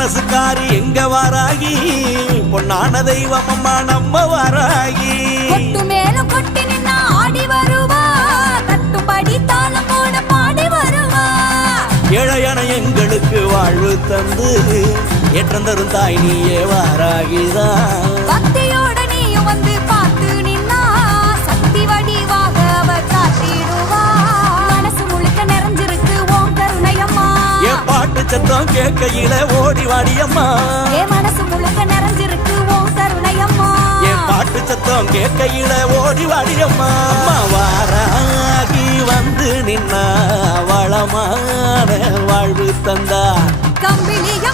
மனசுக்காரி எங்க வாராகி பொன்னான தெய்வம் அம்மா நம்ம வாராகி கொட்டு மேல கொட்டி நின்னா ஆடி வருவா தட்டுப்படி தாளம் போட பாடி வருவா ஏழையான எங்களுக்கு வாழ்வு தந்து ஏற்றம் தரும் தாய் நீயே வாராகிதான் பக்தியோட நீயும் வந்து பார்த்து நின்னா சக்தி வடிவாக அவ காத்திடுவா மனசு முழுக்க நிறைஞ்சிருக்கு ஓம் கருணையம்மா என் பாட்டு சத்தம் கேட்கையில ஓடி வாடியம்மா என் மனசு முழுக்க நிறைஞ்சிருக்கு ஓம் கருணையம்மா என் பாட்டு சத்தம் கேட்கையில ஓடி வாடியம்மா அம்மா வாராகி வந்து நின்னா வளமான வாழ்வு தந்தா கம்பிளிய